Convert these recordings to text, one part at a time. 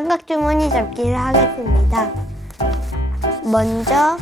삼각주머니 접기를 하겠습니다. 먼저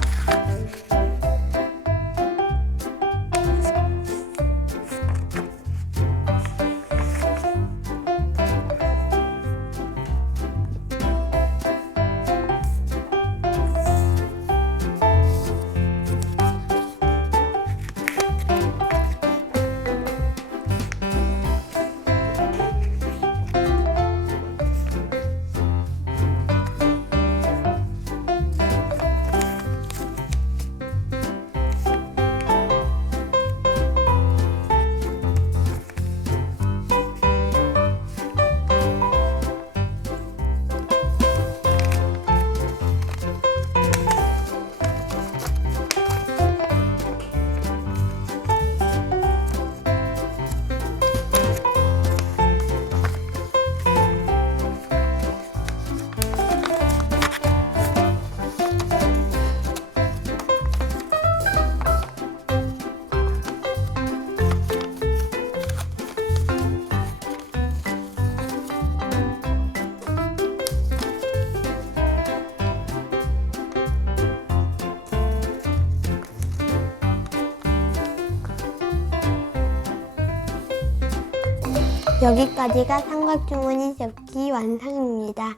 여기까지가 삼각주머니 접기 완성입니다.